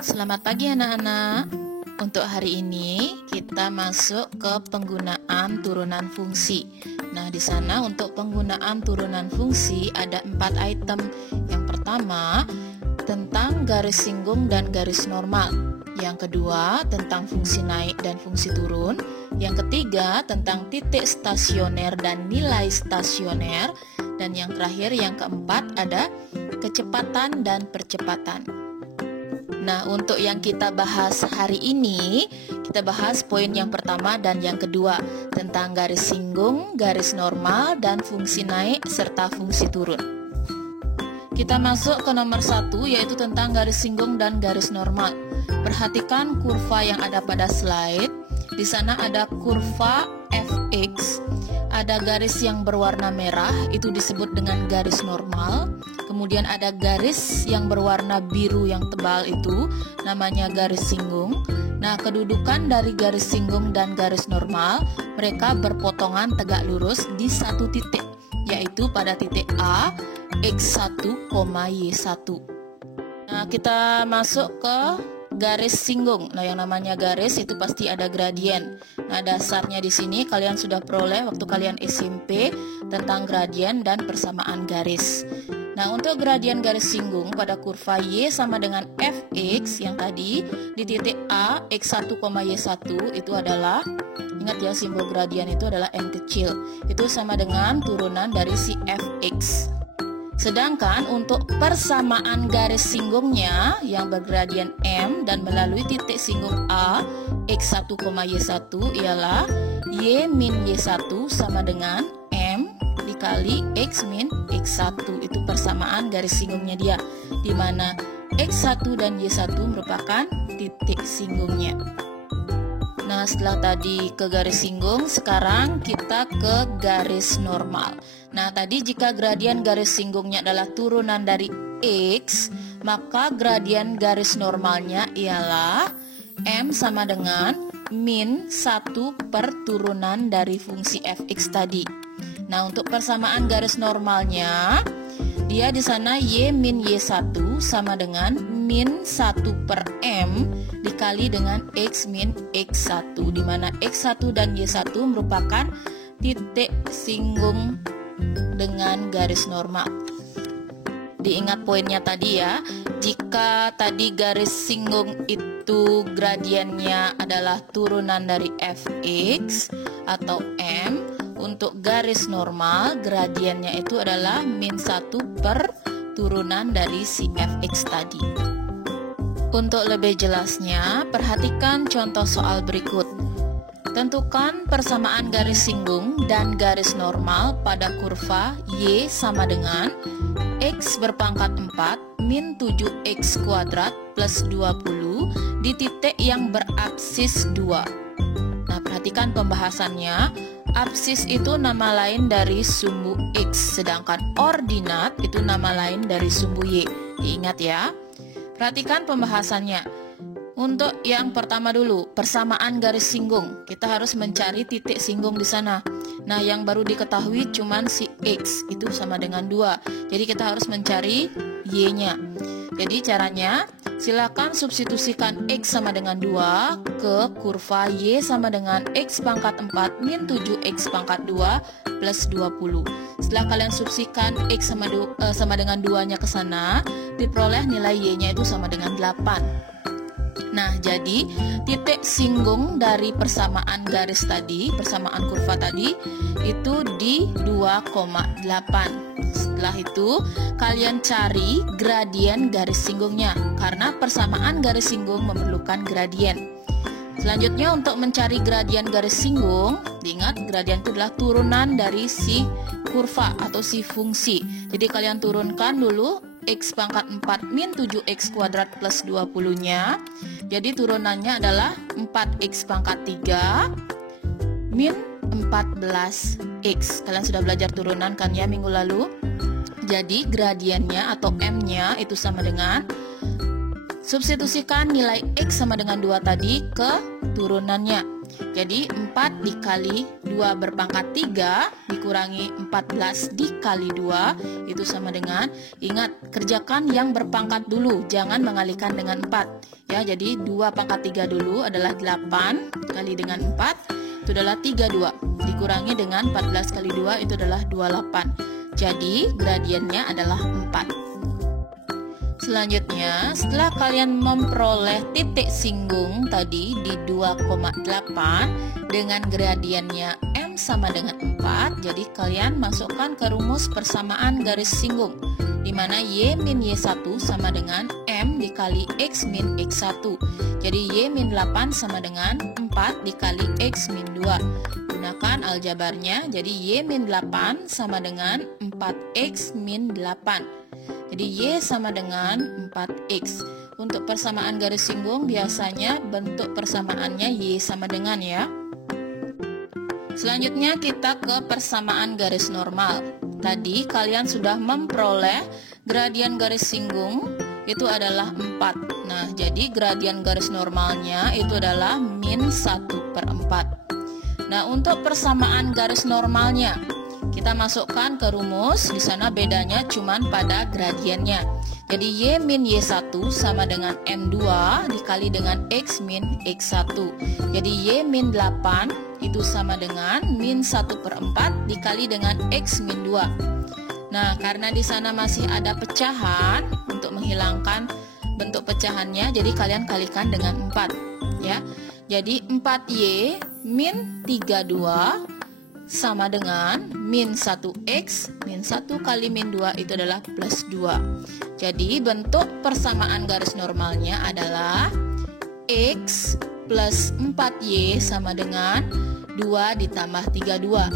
Selamat pagi anak-anak. Untuk hari ini kita masuk ke penggunaan turunan fungsi. Nah, di sana untuk penggunaan turunan fungsi ada 4 item. Yang pertama, tentang garis singgung dan garis normal. Yang kedua, tentang fungsi naik dan fungsi turun. Yang ketiga, tentang titik stasioner dan nilai stasioner. Dan yang terakhir, yang keempat, ada kecepatan dan percepatan. Nah, untuk yang kita bahas hari ini, kita bahas poin yang pertama dan yang kedua tentang garis singgung, garis normal, dan fungsi naik serta fungsi turun. Kita masuk ke nomor 1, yaitu tentang garis singgung dan garis normal. Perhatikan kurva yang ada pada slide. Di sana ada kurva fx, ada garis yang berwarna merah, itu disebut dengan garis normal. Kemudian ada garis yang berwarna biru yang tebal, itu namanya garis singgung. Nah, kedudukan dari garis singgung dan garis normal, mereka berpotongan tegak lurus di satu titik, yaitu pada titik A, x1, y1. Nah, kita masuk ke garis singgung. Nah, yang namanya garis itu pasti ada gradien. Nah, dasarnya di sini kalian sudah peroleh waktu kalian SMP tentang gradien dan persamaan garis. Nah, untuk gradien garis singgung pada kurva Y sama dengan Fx yang tadi di titik A, x1, y1 itu adalah, ingat ya, simbol gradien itu adalah M kecil. Itu sama dengan turunan dari si Fx. Sedangkan untuk persamaan garis singgungnya yang bergradien M dan melalui titik singgung A, x1, y1 ialah y min y1 sama dengan M dikali x min x1. Itu persamaan garis singgungnya dia, di mana x1 dan y1 merupakan titik singgungnya. Nah, setelah tadi ke garis singgung, sekarang kita ke garis normal. Nah, tadi jika gradien garis singgungnya adalah turunan dari x, maka gradien garis normalnya ialah M sama dengan min 1 per turunan dari fungsi fx tadi. Nah, untuk persamaan garis normalnya, dia di sana y min y1 sama dengan min 1 per M dikali dengan x min x1, di mana x1 dan y1 merupakan titik singgung dengan garis normal. Diingat poinnya tadi ya, jika tadi garis singgung itu gradiennya adalah turunan dari fx atau M, untuk garis normal gradiennya itu adalah min 1 per turunan dari si fx tadi. Untuk lebih jelasnya, perhatikan contoh soal berikut. Tentukan persamaan garis singgung dan garis normal pada kurva Y sama dengan X berpangkat 4 min 7X kuadrat plus 20 di titik yang berabsis 2. Nah, perhatikan pembahasannya. Absis itu nama lain dari sumbu X, sedangkan ordinat itu nama lain dari sumbu Y. Diingat ya. Perhatikan pembahasannya. Untuk yang pertama dulu, persamaan garis singgung. Kita harus mencari titik singgung di sana. Nah, yang baru diketahui cuman si X, itu sama dengan 2. Jadi kita harus mencari Y-nya. Jadi caranya, silakan substitusikan X sama dengan 2 ke kurva Y sama dengan X pangkat 4 min 7X pangkat 2 plus 20. Setelah kalian substitusikan X sama dengan 2-nya ke sana, diperoleh nilai Y-nya itu sama dengan 8. Nah, jadi titik singgung dari persamaan garis tadi, persamaan kurva tadi, itu di 2,8. Setelah itu, kalian cari gradien garis singgungnya, karena persamaan garis singgung memerlukan gradien. Selanjutnya, untuk mencari gradien garis singgung, diingat gradien itu adalah turunan dari si kurva atau si fungsi. Jadi kalian turunkan dulu X pangkat 4 min 7X kuadrat plus 20-nya. Jadi turunannya adalah 4X pangkat 3 min 14X. Kalian sudah belajar turunan kan ya minggu lalu? Jadi gradiennya atau M-nya itu sama dengan Substitusikan nilai X sama dengan 2 tadi ke turunannya. Jadi 4 dikali 2 berpangkat 3 dikurangi 14 dikali 2 itu sama dengan, ingat kerjakan yang berpangkat dulu, jangan mengalihkan dengan 4 ya. Jadi 2 pangkat 3 dulu adalah 8 kali dengan 4 itu adalah 32 dikurangi dengan 14 kali 2 itu adalah 28. Jadi gradiennya adalah 4. Selanjutnya, setelah kalian memperoleh titik singgung tadi di 2,8 dengan gradiennya M sama dengan 4, jadi kalian masukkan ke rumus persamaan garis singgung, di mana Y min Y1 sama dengan M dikali X min X1. Jadi Y min 8 sama dengan 4 dikali X min 2. Gunakan aljabarnya, jadi Y min 8 sama dengan 4X min 8. Jadi Y sama dengan 4X. Untuk persamaan garis singgung biasanya bentuk persamaannya Y sama dengan ya. Selanjutnya kita ke persamaan garis normal. Tadi kalian sudah memperoleh gradien garis singgung itu adalah 4. Nah, jadi gradien garis normalnya itu adalah min 1/4. Nah, untuk persamaan garis normalnya kita masukkan ke rumus, di sana bedanya cuman pada gradiennya. Jadi Y min Y1 sama dengan M2 dikali dengan X min X1. Jadi Y min 8 itu sama dengan min 1/4 dikali dengan X min 2. Nah, karena di sana masih ada pecahan, untuk menghilangkan bentuk pecahannya, jadi kalian kalikan dengan 4 ya. Jadi 4Y min 32 sama dengan min 1X, min 1 kali min 2 itu adalah plus 2. Jadi bentuk persamaan garis normalnya adalah X plus 4Y sama dengan 2 ditambah 32.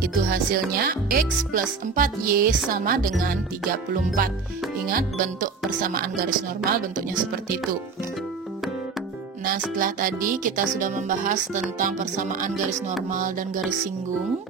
Itu hasilnya X plus 4Y sama dengan 34. Ingat, bentuk persamaan garis normal bentuknya seperti itu. Nah, setelah tadi kita sudah membahas tentang persamaan garis normal dan garis singgung.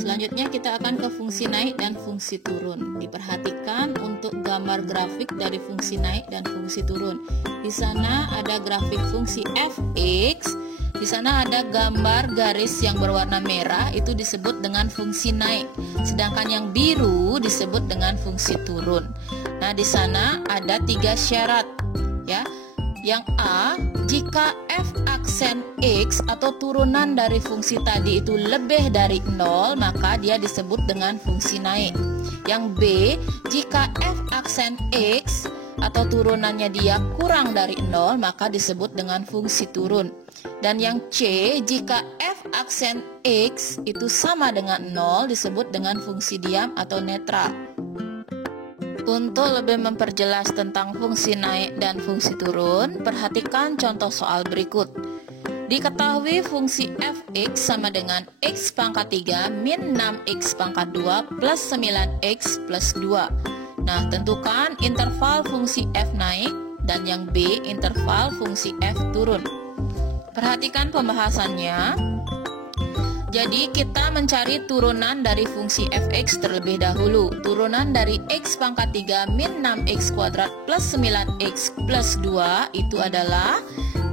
Selanjutnya kita akan ke fungsi naik dan fungsi turun. Diperhatikan untuk gambar grafik dari fungsi naik dan fungsi turun. Di sana ada grafik fungsi f(x). Di sana ada gambar garis yang berwarna merah, itu disebut dengan fungsi naik. Sedangkan yang biru disebut dengan fungsi turun. Nah, di sana ada 3 syarat ya. Yang A, jika f aksen X atau turunan dari fungsi tadi itu lebih dari 0, maka dia disebut dengan fungsi naik. Yang B, jika f aksen X atau turunannya dia kurang dari 0, maka disebut dengan fungsi turun. Dan yang C, jika f aksen X itu sama dengan 0, disebut dengan fungsi diam atau netral. Untuk lebih memperjelas tentang fungsi naik dan fungsi turun, perhatikan contoh soal berikut. Diketahui fungsi f(x) sama dengan x pangkat 3 min 6x pangkat 2 plus 9x plus 2. Nah, tentukan interval fungsi f naik dan yang B interval fungsi f turun. Perhatikan pembahasannya. Jadi kita mencari turunan dari fungsi f(x) terlebih dahulu. Turunan dari x pangkat 3 min 6x kuadrat plus 9x plus 2 itu adalah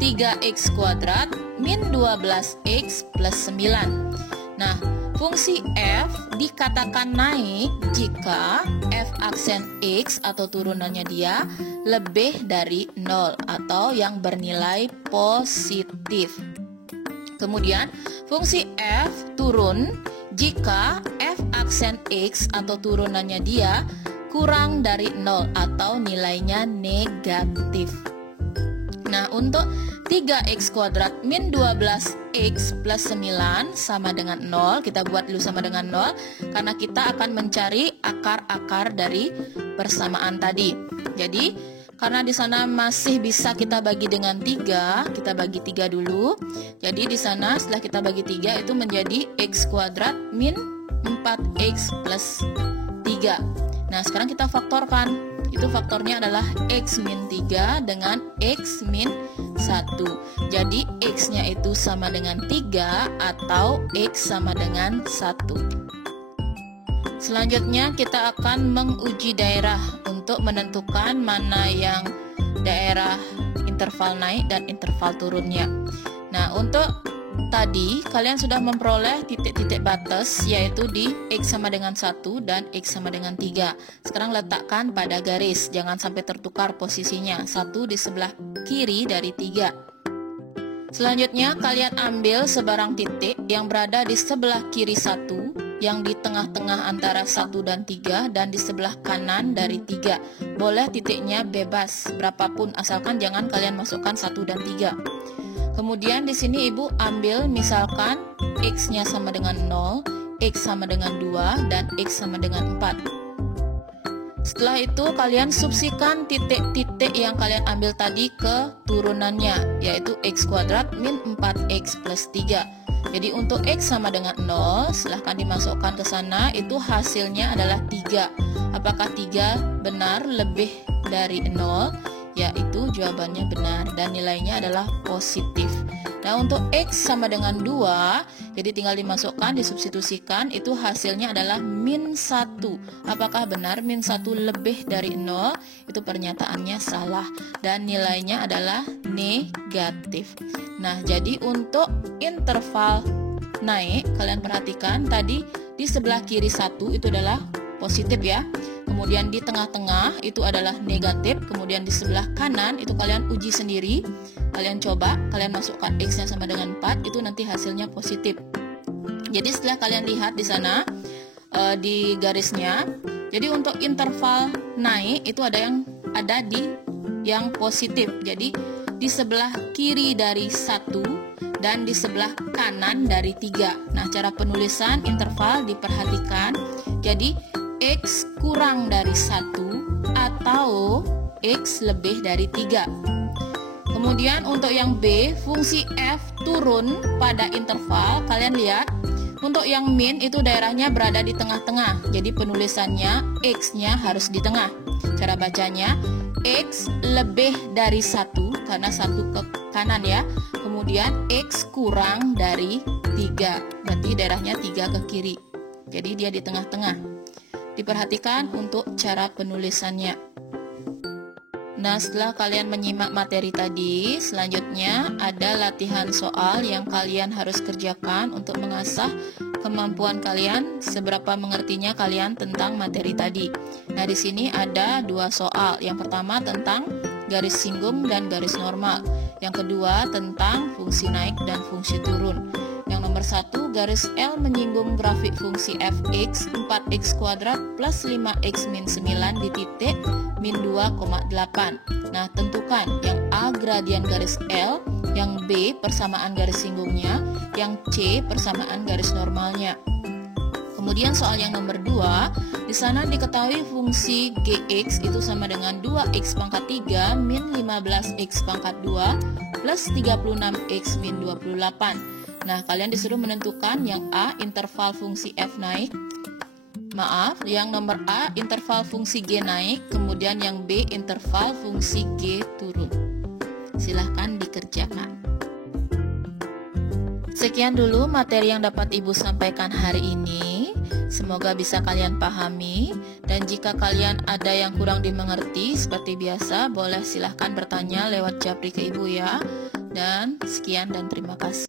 3x kuadrat min 12x plus 9. Nah, fungsi f dikatakan naik jika f aksen x atau turunannya dia lebih dari 0 atau yang bernilai positif. Kemudian fungsi f turun jika f aksen x atau turunannya dia kurang dari 0 atau nilainya negatif. Nah, untuk 3x kuadrat min 12x plus 9 sama dengan 0, kita buat dulu sama dengan 0 karena kita akan mencari akar-akar dari persamaan tadi. Jadi karena di sana masih bisa kita bagi dengan 3, kita bagi 3 dulu. Jadi di sana setelah kita bagi 3 itu menjadi x kuadrat min 4x plus 3. Nah, sekarang kita faktorkan. Itu faktornya adalah x min 3 dengan x min 1. Jadi x-nya itu sama dengan 3 atau x sama dengan 1. Selanjutnya kita akan menguji daerah untuk menentukan mana yang daerah interval naik dan interval turunnya. Nah, untuk tadi kalian sudah memperoleh titik-titik batas, yaitu di X sama dengan 1 dan X sama dengan 3. Sekarang letakkan pada garis, jangan sampai tertukar posisinya. 1 di sebelah kiri dari 3. Selanjutnya kalian ambil sebarang titik yang berada di sebelah kiri 1, yang di tengah-tengah antara 1 dan 3, dan di sebelah kanan dari 3. Boleh titiknya bebas berapapun, asalkan jangan kalian masukkan 1 dan 3. Kemudian di sini ibu ambil misalkan X-nya sama dengan 0, X sama dengan 2, dan X sama dengan 4. Setelah itu kalian subsikan titik-titik yang kalian ambil tadi ke turunannya, yaitu X kuadrat min 4X plus 3. Jadi untuk X sama dengan 0, silahkan dimasukkan ke sana, itu hasilnya adalah 3. Apakah 3 benar lebih dari 0? Yaitu jawabannya benar dan nilainya adalah positif. Nah, untuk X sama dengan 2, jadi tinggal dimasukkan, disubstitusikan, itu hasilnya adalah min 1. Apakah benar min 1 lebih dari 0? Itu pernyataannya salah dan nilainya adalah negatif. Nah, jadi untuk interval naik, kalian perhatikan tadi di sebelah kiri 1 itu adalah positif ya. Kemudian di tengah-tengah itu adalah negatif, kemudian di sebelah kanan itu kalian uji sendiri. Kalian coba, kalian masukkan X-nya sama dengan 4, itu nanti hasilnya positif. Jadi setelah kalian lihat di sana di garisnya, jadi untuk interval naik itu ada di yang positif. Jadi di sebelah kiri dari 1 dan di sebelah kanan dari 3. Nah, cara penulisan interval diperhatikan. Jadi X kurang dari 1 atau X lebih dari 3. Kemudian untuk yang B, fungsi F turun pada interval. Kalian lihat, untuk yang min itu daerahnya berada di tengah-tengah. Jadi penulisannya X-nya harus di tengah. Cara bacanya X lebih dari 1 karena 1 ke kanan ya. Kemudian X kurang dari 3. Berarti daerahnya 3 ke kiri. Jadi dia di tengah-tengah. Diperhatikan untuk cara penulisannya. Nah, setelah kalian menyimak materi tadi, selanjutnya ada latihan soal yang kalian harus kerjakan untuk mengasah kemampuan kalian, seberapa mengertinya kalian tentang materi tadi. Nah, di sini ada 2 soal. Yang pertama tentang garis singgung dan garis normal. Yang kedua tentang fungsi naik dan fungsi turun. Yang nomor 1, garis L menyinggung grafik fungsi fx 4x kuadrat plus 5x min 9 di titik min 2,8. Nah, tentukan yang A gradian garis L, yang B persamaan garis singgungnya, yang C persamaan garis normalnya. Kemudian soal yang nomor 2, di sana diketahui fungsi gx itu sama dengan 2x pangkat 3 min 15x pangkat 2 plus 36x min 28. Nah, kalian disuruh menentukan yang A interval fungsi f naik, yang nomor A interval fungsi g naik, kemudian yang B interval fungsi g turun. Silahkan dikerjakan. Sekian dulu materi yang dapat Ibu sampaikan hari ini. Semoga bisa kalian pahami, dan jika kalian ada yang kurang dimengerti seperti biasa, boleh silahkan bertanya lewat japri ke Ibu ya. Dan sekian dan terima kasih.